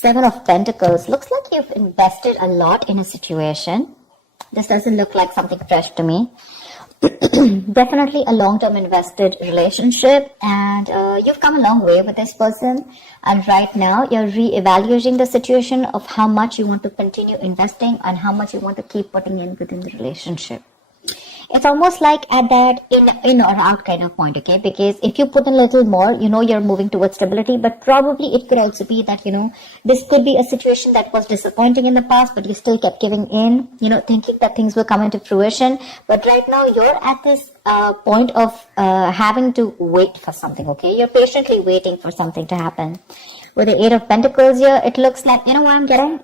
Seven of Pentacles. Looks like you've invested a lot in a situation. This doesn't look like something fresh to me. Definitely a long-term invested relationship, and you've come a long way with this person, and right now you're re-evaluating the situation of how much you want to continue investing and how much you want to keep putting in within the relationship. It's almost like at that in or out kind of point, okay? Because if you put in a little more, you're moving towards stability, but probably it could also be that, this could be a situation that was disappointing in the past, but you still kept giving in, thinking that things will come into fruition. But right now you're at this point of having to wait for something, okay? You're patiently waiting for something to happen. With the Eight of Pentacles here, it looks like, what I'm getting?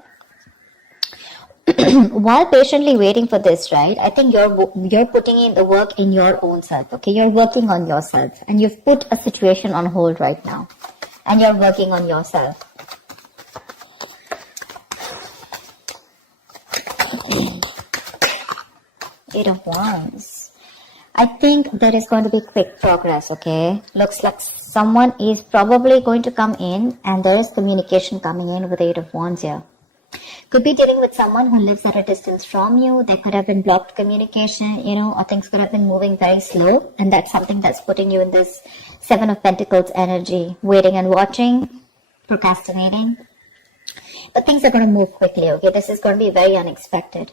While patiently waiting for this, right, I think you're putting in the work in your own self, okay? You're working on yourself, and you've put a situation on hold right now, and you're working on yourself. Eight of Wands. I think there is going to be quick progress, okay? Looks like someone is probably going to come in, and there is communication coming in with the Eight of Wands here. Could be dealing with someone who lives at a distance from you. There could have been blocked communication, or things could have been moving very slow. And that's something that's putting you in this Seven of Pentacles energy, waiting and watching, procrastinating. But things are going to move quickly, okay? This is going to be very unexpected.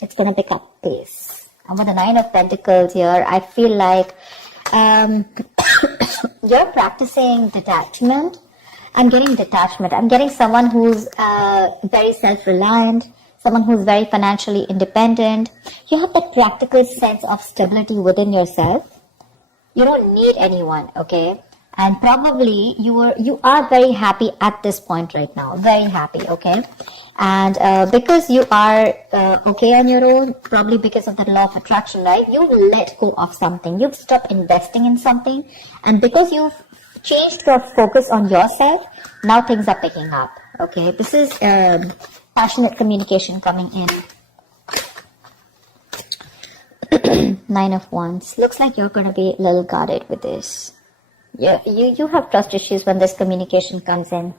It's going to pick up pace. And with the Nine of Pentacles here, I feel like you're practicing detachment. I'm getting detachment. I'm getting someone who's very self-reliant, someone who's very financially independent. You have that practical sense of stability within yourself. You don't need anyone, okay? And probably you are very happy at this point right now. Very happy, okay? And because you are okay on your own, probably because of the law of attraction, right? You've let go of something. You've stopped investing in something. And because you've changed your focus on yourself, now things are picking up, okay? This is passionate communication coming in. Nine of Wands. Looks like you're going to be a little guarded with this. Yeah, you have trust issues when this communication comes in,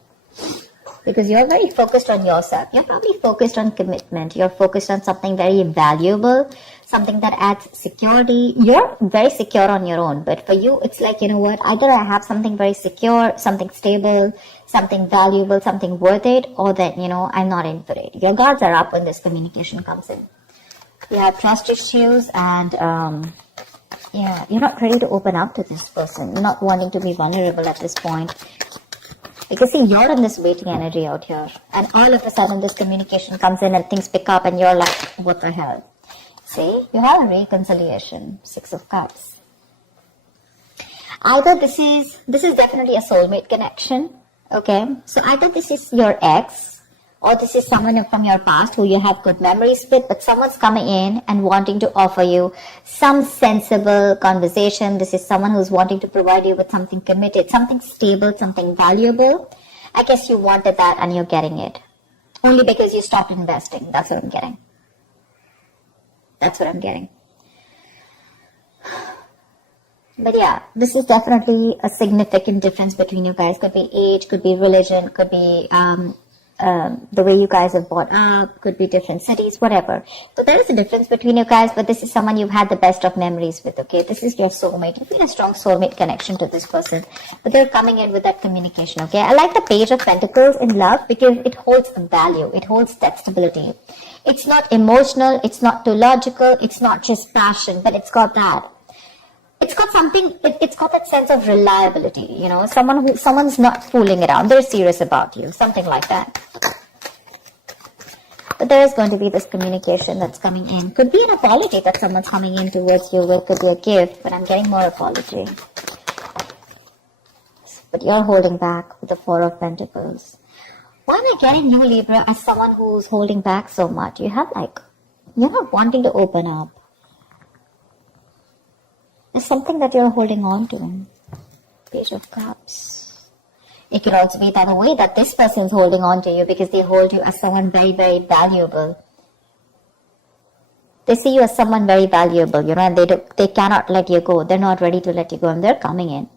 because you're very focused on yourself. You're probably focused on commitment. You're focused on something very valuable, something that adds security. You're very secure on your own, but for you, it's like, either I have something very secure, something stable, something valuable, something worth it, or that, I'm not in for it. Your guards are up when this communication comes in. You have trust issues, and you're not ready to open up to this person. You're not wanting to be vulnerable at this point. Because see, you're in this waiting energy out here, and all of a sudden this communication comes in and things pick up and you're like, what the hell? See, you have a reconciliation. Six of Cups. Either this is definitely a soulmate connection, okay? So either this is your ex, or this is someone from your past who you have good memories with, but someone's coming in and wanting to offer you some sensible conversation. This is someone who's wanting to provide you with something committed, something stable, something valuable. I guess you wanted that and you're getting it. Only because you stopped investing. That's what I'm getting. That's what I'm getting. But yeah, this is definitely a significant difference between you guys. Could be age, could be religion, could be the way you guys have brought up, could be different cities, whatever. So there is a difference between you guys, but this is someone you've had the best of memories with, okay? This is your soulmate. You feel a strong soulmate connection to this person, but they're coming in with that communication, okay? I like the Page of Pentacles in love because it holds a value. It holds that stability. It's not emotional. It's not too logical. It's not just passion, but it's got that. It's got something, it's got that sense of reliability, someone's not fooling around. They're serious about you, something like that. But there is going to be this communication that's coming in. Could be an apology that someone's coming in towards you with, could be a gift, but I'm getting more apology. But you're holding back with the Four of Pentacles. Why am I getting you, Libra, as someone who's holding back so much? You're not wanting to open up. There's something that you're holding on to. Page of Cups. It could also be the other way, that this person's holding on to you because they hold you as someone very, very valuable. They see you as someone very valuable, and they cannot let you go. They're not ready to let you go, and they're coming in.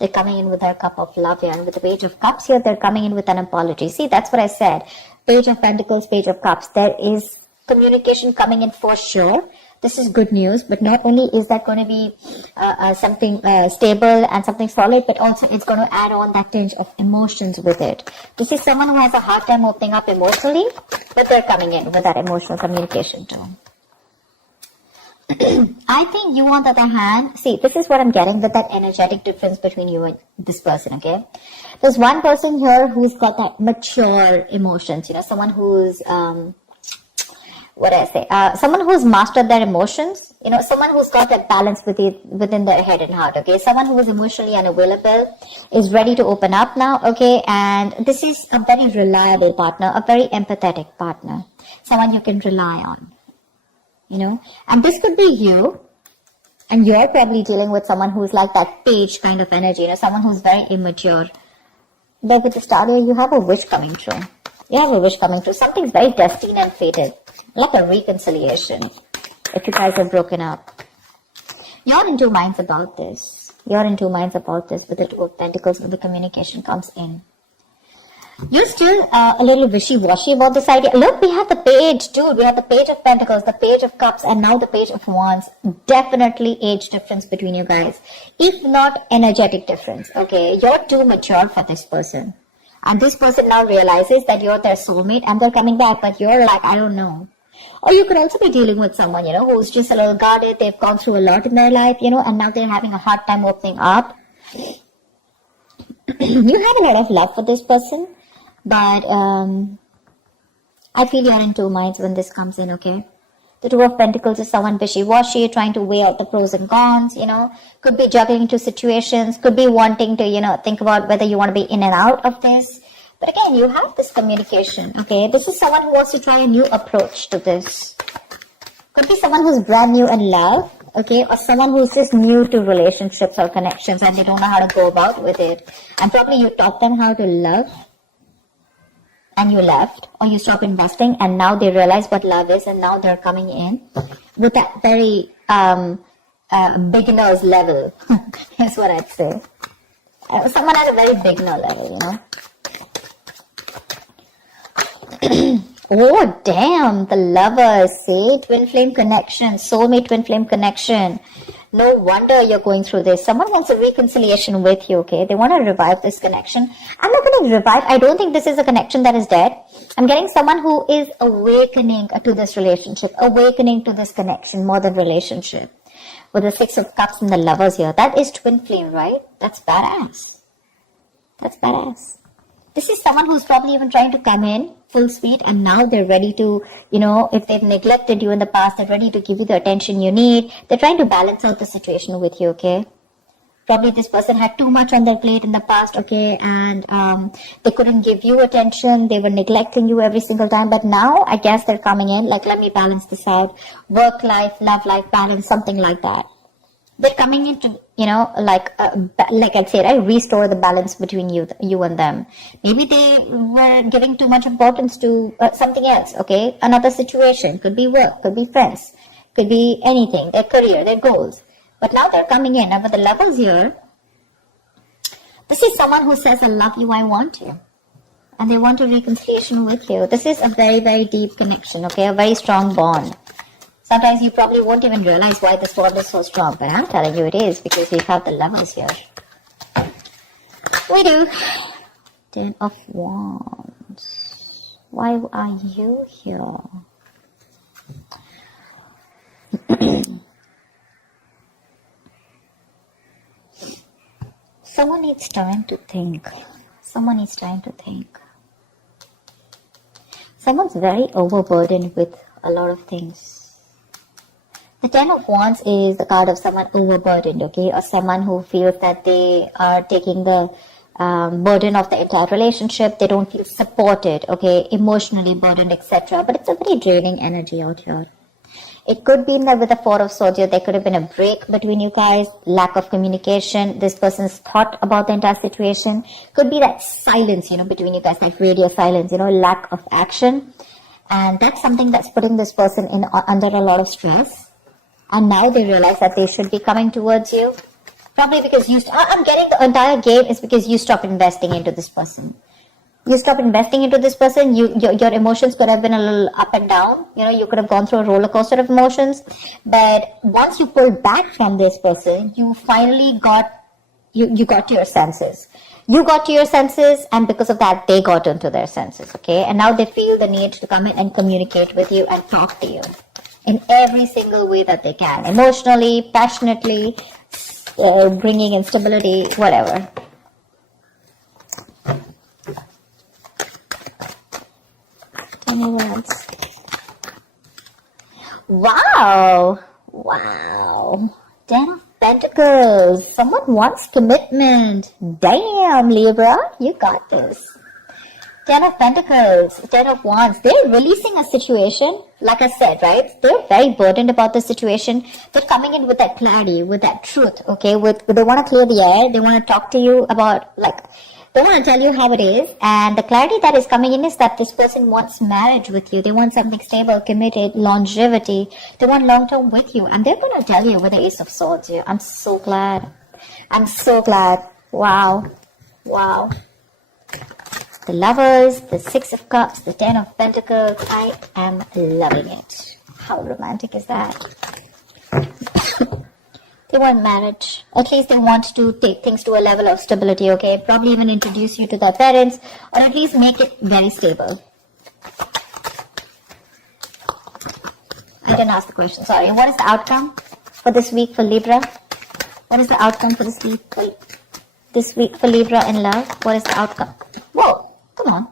They're coming in with their cup of love here. And with the Page of Cups here, they're coming in with an apology. See, that's what I said. Page of Pentacles, Page of Cups. There is communication coming in for sure. This is good news, but not only is that going to be something stable and something solid, but also it's going to add on that tinge of emotions with it. This is someone who has a hard time opening up emotionally, but they're coming in with that emotional communication too. I think you, on the other hand, see, this is what I'm getting with that energetic difference between you and this person, okay? There's one person here who's got that mature emotions, you know, someone who's, someone who's mastered their emotions, you know, someone who's got that balance within their head and heart, okay? Someone who is emotionally unavailable, is ready to open up now, okay? And this is a very reliable partner, a very empathetic partner, someone you can rely on, you know? And this could be you, and you're probably dealing with someone who's like that page kind of energy, you know, someone who's very immature. But with the star here, you have a wish coming true. You have a wish coming true. Something's very destined and fated. Like a reconciliation. If you guys are broken up. You're in two minds about this. You're in two minds about this with the Two of Pentacles when the communication comes in. You're still a little wishy-washy about this idea. Look, we have the page, dude. We have the Page of Pentacles, the Page of Cups, and now the Page of Wands. Definitely age difference between you guys. If not energetic difference, okay? You're too mature for this person. And this person now realizes that you're their soulmate and they're coming back, but you're like, I don't know. Or you could also be dealing with someone, you know, who's just a little guarded. They've gone through a lot in their life, you know, and now they're having a hard time opening up. You have a lot of love for this person, but I feel you're in two minds when this comes in, okay? The Two of Pentacles is someone wishy-washy, trying to weigh out the pros and cons, you know. Could be juggling two situations, could be wanting to, you know, think about whether you want to be in and out of this. But again, you have this communication, okay? This is someone who wants to try a new approach to this. Could be someone who's brand new in love, okay? Or someone who's just new to relationships or connections and they don't know how to go about with it. And probably you taught them how to love and you left, or you stopped investing and now they realize what love is and now they're coming in with that very beginner's level, is what I'd say. Someone at a very beginner level, you know. Oh, damn, the Lovers, see? Twin flame connection, soulmate twin flame connection. No wonder you're going through this. Someone wants a reconciliation with you, okay? They want to revive this connection. I'm not going to revive. I don't think this is a connection that is dead. I'm getting someone who is awakening to this relationship, awakening to this connection more than relationship. With the Six of Cups and the Lovers here. That is twin flame, right? That's badass. That's badass. This is someone who's probably even trying to come in full speed and now they're ready to, you know, if they've neglected you in the past, they're ready to give you the attention you need. They're trying to balance out the situation with you, okay? Probably this person had too much on their plate in the past, okay, and they couldn't give you attention. They were neglecting you every single time. But now, I guess they're coming in, like, let me balance this out. Work life, love life balance, something like that. They're coming in to, you know, like I'd say, right, restore the balance between you and them. Maybe they were giving too much importance to something else, okay? Another situation, could be work, could be friends, could be anything, their career, their goals. But now they're coming in. And with the Lovers here, this is someone who says, I love you, I want you. And they want a reconciliation with you. This is a very, very deep connection, okay? A very strong bond. Sometimes you probably won't even realize why this bond is so strong. But I'm telling you it is because we have the Lovers here. We do. 10 of Wands. Why are you here? Someone needs time to think. Someone needs time to think. Someone's very overburdened with a lot of things. The 10 of Wands is the card of someone overburdened, okay? Or someone who feels that they are taking the burden of the entire relationship. They don't feel supported, okay? Emotionally burdened, etc. But it's a very draining energy out here. It could be that with the Four of Swords here, there could have been a break between you guys, lack of communication. This person's thought about the entire situation. Could be that silence, you know, between you guys, like radio silence, you know, lack of action. And that's something that's putting this person under a lot of stress. And now they realize that they should be coming towards you. Probably because I'm getting the entire game is because you stop investing into this person. You stop investing into this person, your emotions could have been a little up and down. You could have gone through a roller coaster of emotions. But once you pulled back from this person, you finally got to your senses. You got to your senses, and because of that, they got into their senses, okay? And now they feel the need to come in and communicate with you and talk to you in every single way that they can. Emotionally, passionately, bringing in stability, whatever. Wow. Ten of Pentacles. Someone wants commitment. Damn, Libra, you got this. Ten of Pentacles, Ten of Wands. They're releasing a situation. Like I said, right? They're very burdened about the situation. They're coming in with that clarity, with that truth, okay? They want to clear the air. They want to talk to you about, they want to tell you how it is. And the clarity that is coming in is that this person wants marriage with you. They want something stable, committed, longevity. They want long-term with you. And they're going to tell you with the Ace of Swords here. I'm so glad. Wow. The Lovers, the Six of Cups, the Ten of Pentacles. I am loving it. How romantic is that? They want marriage. At least they want to take things to a level of stability, okay? Probably even introduce you to their parents, or at least make it very stable. I didn't ask the question, sorry. What is the outcome for this week for Libra? What is the outcome for this week for Libra in love? What is the outcome? Whoa, come on.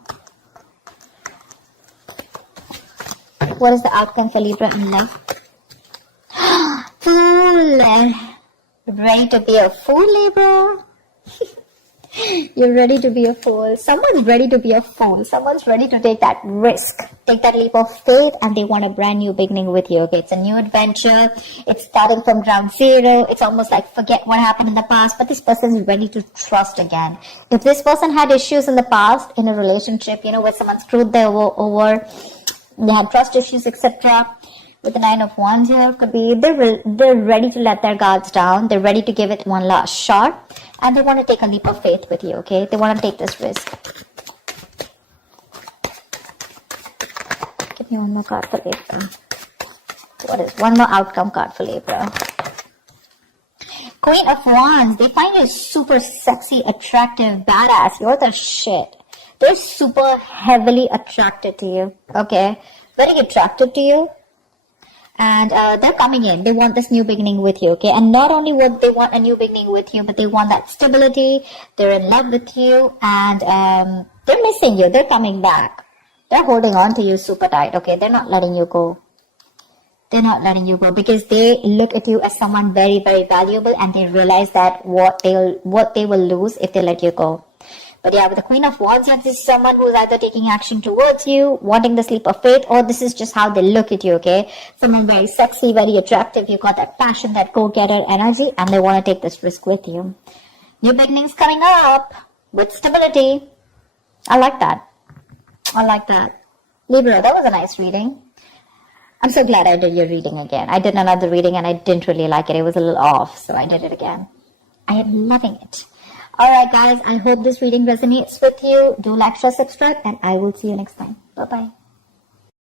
What is the outcome for Libra in love? Fool. Ready to be a fool, Libra? You're ready to be a fool. Someone's ready to be a fool. Someone's ready to take that risk, take that leap of faith, and they want a brand new beginning with you. Okay, it's a new adventure. It's starting from ground zero. It's almost like forget what happened in the past, but this person's ready to trust again. If this person had issues in the past in a relationship, where someone screwed them over, they had trust issues, etc. With the Nine of Wands here, could be they're ready to let their guards down. They're ready to give it one last shot, and they want to take a leap of faith with you. Okay, they want to take this risk. Give me one more card for Libra. What is one more outcome card for Libra? Queen of Wands. They find you super sexy, attractive, badass. You're the shit. They're super heavily attracted to you. Okay, very attracted to you. And they're coming in. They want this new beginning with you, okay? And not only would they want a new beginning with you, but they want that stability. They're in love with you, and they're missing you. They're coming back. They're holding on to you super tight, okay? They're not letting you go. They're not letting you go because they look at you as someone very, very valuable, and they realize that what they will lose if they let you go. But yeah, with the Queen of Wands, this is someone who's either taking action towards you, wanting the leap of faith, or this is just how they look at you, okay? Someone very sexy, very attractive. You got that passion, that go-getter energy, and they want to take this risk with you. New beginnings coming up with stability. I like that. Libra, that was a nice reading. I'm so glad I did your reading again. I did another reading and I didn't really like it. It was a little off, so I did it again. I am loving it. Alright guys, I hope this reading resonates with you. Do like, share, subscribe, and I will see you next time. Bye-bye.